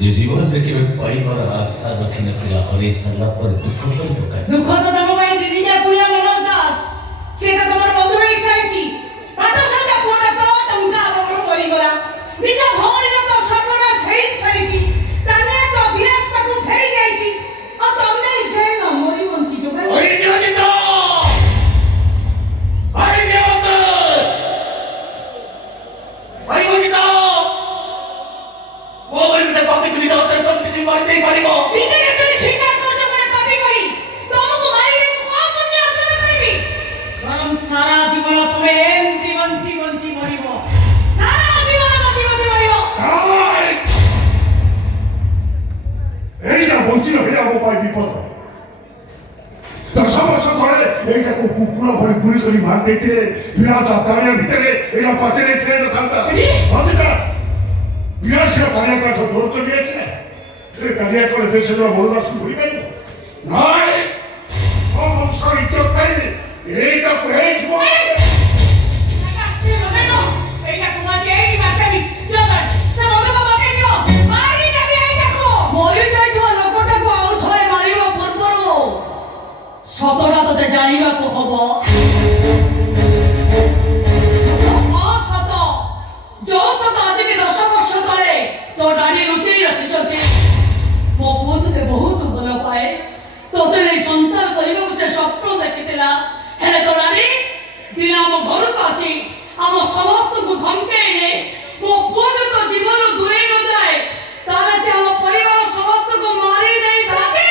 যে জীবନରେ কেবে পাইবার আশা রখি নথিলা হরেই সারিলা পরে দুঃখ করব কাହିଁ? দুঃখ তো তମ ପାଇଁ ଦିଦିକା କୁଳିଆ ମନୋଜ ଦାସ ସେଟା ତମର ବନ୍ଧୁ ହେଇ ସାରିଛି। ପାଠଶାଳା ପୁଅଟା ତ ଟଙ୍କା ଅଭାବ କରିଗଲା। ନିଜ ଭଉଣୀର ତ ସର୍ବନାଶ ହେଇ ସାରିଛି। ତାନେ ତ ବିରାଜ ତାକୁ ଫେରି ଯାଇଛି। ଆଉ ତମେ ଯେ ନ ମରି ବଞ୍ଚିଛ କାହିଁ? ওই নিয়োজিত ওই নিয়মিত ওই নিয়োজিত ও গরিবটা পাপি তুলি যাও তার তুমি তুমি মারি দেই পারিব। বিজয় তুমি স্বীকার করছো বলে পাপি করি তোমাকে মারি দেব কোন পুণ্য অর্জন করিবি? কারণ সারা জীবন তুমি এমতি বঞ্চি বঞ্চি মরিব। সারা জীবন বঞ্চি বঞ্চি মরিব। এইটা বঞ্চিত হয়ে আমার পাই বিপদ। 10 ବର୍ଷ ତଳେ ଏଇଟାକୁ କୁକୁର ଭଳି ଗୁଳି କରି ମାରି ଦେଇଥିଲେ ବିରାଟ ତାଳିଆ ଭିତରେ ଏଇଟା ପାଚେରୀ ଠେଇ ନଥାନ୍ତା। ଅଧିକା ବିରାଟ ତାଳିଆ କାଠ ଦୂର ତ ନିয়েছে ସେ ତାଳିଆ କଲେ ଦେଶର ମୂଳବାସୀ ଭୁଲିପାରିବ ନାଇଁ। ମୋ ବଂଶ ଇଜ୍ଜତ ପାଇଁ ଏଇଟାକୁ ହେଇଯିବ। সতটা তোতে জানিବାକୁ হব। সত অসত ଯୋଉ ସତ ଆଜିକି 10 ବର୍ଷ ତଳେ ତୋ ଡାଡି ଲୁଚେଇ ରଖିଛନ୍ତି। ମୋ ପୁଅ ତୋତେ ବହୁତ ଭଲ ପାଏ। ତୋତେ ନେଇ ସଂସାର କରିବାକୁ ସେ ସ୍ୱପ୍ନ ଦେଖିଥିଲା। ହେଲେ ତୋ ଡାଡି ଦିନେ ଆମ ଘରକୁ ଆସି ଆମ ସମସ୍ତଙ୍କୁ ଧମକେଇଲେ ମୋ ପୁଅ ଯଦି ତୋ ଜୀବନରୁ ଦୂରେଇ ନ ଯାଏ ତାହେଲେ ସେ ଆମ ପରିବାର ସମସ୍ତଙ୍କୁ ମାରି ଦେଇଥାନ୍ତେ।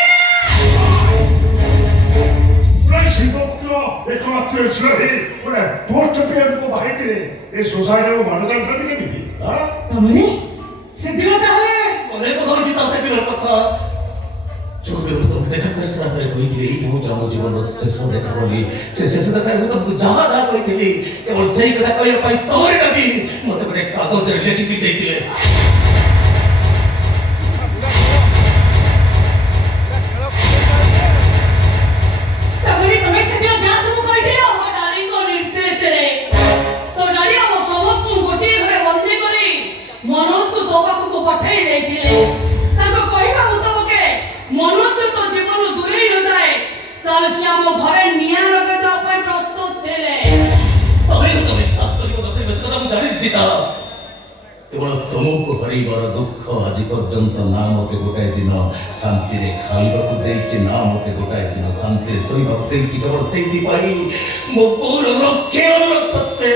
ଶିବପୁତ୍ର ଏକମାତ୍ର ଝିଅ ହେଇ ଗୋଟେ ପୋଷ୍ଟ ପିଅନକୁ ବାହାଇଥିଲେ ଏ ସୋସାଇଟିରୁ ମାନ ଜାଣିଛନ୍ତି କେମିତି? ତମେ ସେଦିନ ତାହେଲେ মনে পড়ছে তা সেদিনের কথা। চোখের তোমাকে দেখা করে সারা করে কইଥିଲି এই বহু ଆମ ଜୀବନର ଶେଷ ଦେଖା ବୋଲି। ସେ ଶେଷ ଦେଖାରେ ମୁଁ ତମକୁ ଯାହା ଯାହା କହିଥିଲି କେବଳ ସେଇ କଥା କହିବା ପାଇଁ ତମରି ଡାକି ମତେ ଗୋଟେ କାଗଜରେ ଲେଖିକି ଦେଇଥିଲେ। ତମେ ସେଦିନ ଯାହା ସବୁ କହିଥିଲ ମୋ ଡାଡିଙ୍କ ନିର୍ଦ୍ଦେଶରେ ତୋ ଡାଡି ଆମ ସମସ୍ତଙ୍କୁ ଗୋଟିଏ ଘରେ ବନ୍ଦୀ କରି ମନୋଜକୁ ତୋ ପାଖକୁ ପଠେଇ ଦେଇଥିଲେ। ତାଙ୍କ କହିବା ମୁତାବକ ମନୋଜ ତୋ ଜୀବନରୁ ଦୂରେଇ ନ ଯାଏ ତାହେଲେ ସେ ଆମ ଘରେ ନିଆଁ ଲଗାଇଦେବା ପାଇଁ ପ୍ରସ୍ତୁତ ଥିଲେ। ତମେ ତ ବିଶ୍ୱାସ କରିବ ନକରିବ ସେ କଥା ମୁଁ ଜାଣିଛି ତାର। କେବଳ ତମକୁ ହରେଇବାର ଦୁଃଖ ଆଜି ପର୍ଯ୍ୟନ୍ତ ନା ମତେ ଗୋଟାଏ ଦିନ ଶାନ୍ତିରେ ଖାଇବାକୁ ଦେଇଛି ନା ମତେ ଗୋଟାଏ ଦିନ ଶାନ୍ତିରେ ଶୋଇବାକୁ ଦେଇଛି। କେବଳ ସେଇଥିପାଇଁ ମୋ ପୁଅର ଲକ୍ଷ୍ୟ ଅନୁରୋଧ ସତ୍ତ୍ୱେ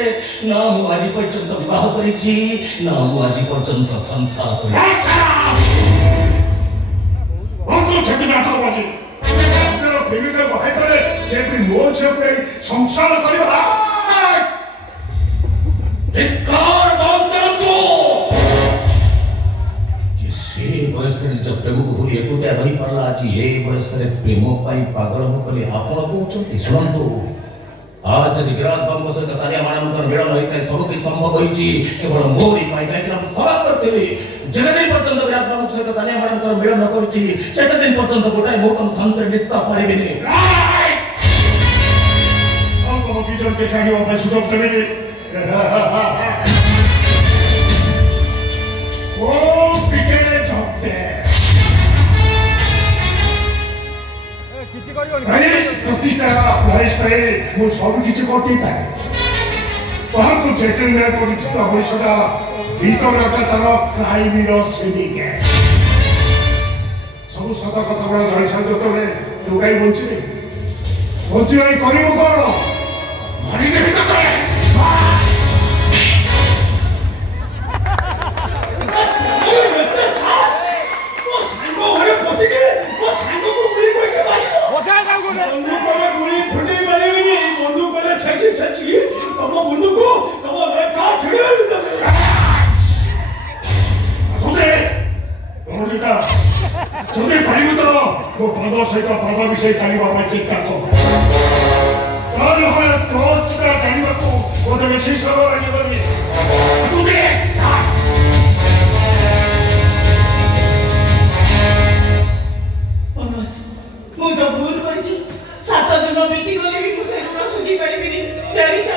ନା ମୁଁ ଆଜି ପର୍ଯ୍ୟନ୍ତ ବିବାହ କରିଛି ନା ମୁଁ ଆଜି ପର୍ଯ୍ୟନ୍ତ ସଂସାର କରିଛି। ସେଠି ନାଟକ ବାଜି ପ୍ରେମିକ ବାହାଇ କଲେ ସେ ମୋ ଝିଅ ପାଇଁ ସଂସାର କରିବା। ସେ ବୟସରେ ନିଜ ପ୍ରେମକୁ ଭୁଲି ଏକୁଟିଆ ରହିପାରିଲା ଆଜି ଏ ବୟସରେ ପ୍ରେମ ପାଇଁ ପାଗଳ ହବ ବୋଲି ଆପଣ କହୁଛନ୍ତି? ଶୁଣନ୍ତୁ, ଆଜ ଯଦି ବିରାଜ ବାବୁଙ୍କ ସହିତ ତାଲିଆ ମାନଙ୍କର ମିଳନ ହୋଇଥାଏ ସବୁ କିଛି ସମ୍ଭବ ହୋଇଛି କେବଳ ମୋରି ପାଇଁ। କାହିଁକିନା ମୁଁ ସଭା କରିଥିଲି ଯେତେଦିନ ପର୍ଯ୍ୟନ୍ତ ବିରାଜ ବାବୁଙ୍କ ସହିତ ତାଲିଆ ମାନଙ୍କର ମିଳନ ନ କରୁଛି ସେତେଦିନ ପର୍ଯ୍ୟନ୍ତ ଗୋଟାଏ ମୁହୂର୍ତ୍ତ ଶାନ୍ତିରେ ନିଶ୍ୱାସ ପାରିବିନି। ଦି ଜଣকে କାଢିବା ପାଇଁ ସୁଯୋଗ ଦେବିନି। ଓ ପିକେ ଝପଟେ ପ୍ରତିଷ୍ଠା ପ୍ରାଇସ୍ ପାଇଁ ମୁଁ ସବୁ କିଛି କରିଦେଇପାରେ। କାହାକୁ ଜେଟଲମେଣ୍ଟ କରିଥିବା ମଣିଷଟା ଭିତରଟା ତାର କ୍ରାଇମର ସିଣ୍ଡିକେଟ। ସବୁ ସତ କଥା ଗୁଡ଼ା ଜାଣିସାରି ଯେତେବେଳେ ଯୋଗାଇ ବଞ୍ଚିଲେ ବଞ୍ଚିବାଇ କରିବୁ କଣ? ମାରିଦେବି ତତେ। যদি পারিব তো ମୋ ପଦ ସହିତ ପଦ ମିଶାଇ ଚାଲିବା ପାଇଁ ଚିନ୍ତା କର। ତାହେଲେ ତୋ ଚିନ୍ତା ଜାଣିବାକୁ ମୋତେ ବେଶୀ ସମୟ ଲାଗିବନି। ମୁଁ ତ ଭୁଲ କରିଛି। 7 ଦିନ ବିତିଗଲେ ବି ମୁଁ ସେ ଋଣ ଶୁଝି ପାରିବିନି। ଜାଣିଛ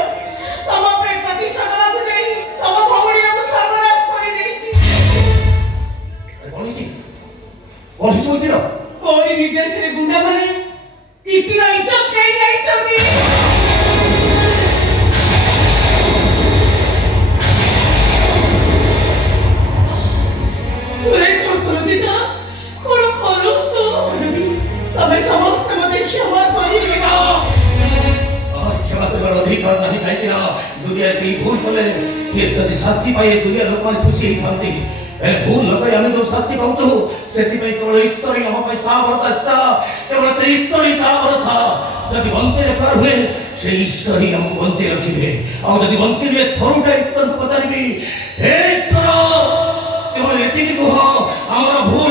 ତମ ପାଇଁ ପ୍ରତିଶୋଧ ନେବାକୁ ଯାଇ ତମ ଭଉଣୀର ମୁଁ ସର୍ବନାଶ କରିଦେଇଛି। କଣ ହେଇଛି ମୈତ୍ରୀର? ମୋରି ନିର୍ଦ୍ଦେଶରେ ଗୁଣ୍ଡାମାନେ ଇତିର ଇଜ୍ଜତ ନେଇ ଯାଇଛନ୍ତି। ତୁରେ କଣ କରୁଛି ତା? କଣ କରନ୍ତୁ? ଯଦି ତମେ ସମସ୍ତେ ମତେ କ୍ଷମା କରିବେ ନା? କ୍ଷମା କରିବାର ଅଧିକାର ନାହିଁ, କାହିଁକି ନା ଦୁନିଆରେ କେହି ଭୁଲ କଲେ ଯଦି ଶାସ୍ତି ପାଏ ଦୁନିଆ ଲୋକମାନେ ଖୁସି ହେଇଥାନ୍ତି। ହେଲେ ଭୁଲ ନ କରି ଆମେ ଯୋଉ ଶାସ୍ତି ପାଉଛୁ ସେଥିପାଇଁ କେବଳ ଈଶ୍ୱର ହିଁ ଆମ ପାଇଁ ସାହା କେବଳ ସେ ଈଶ୍ୱର ହିଁ ସାହା ଭରସା। ଯଦି ବଞ୍ଚେଇ ରଖିବାର ହୁଏ ସେ ଈଶ୍ୱର ହିଁ ଆମକୁ ବଞ୍ଚେଇ ରଖିବେ। ଆଉ ଯଦି ବଞ୍ଚେଇ ରୁହେ ଥରୁଟା ଈଶ୍ୱରକୁ ପଚାରିବି, ହେ ଈଶ୍ୱର କେବଳ ଏତିକି କୁହ ଆମର ଭୁଲ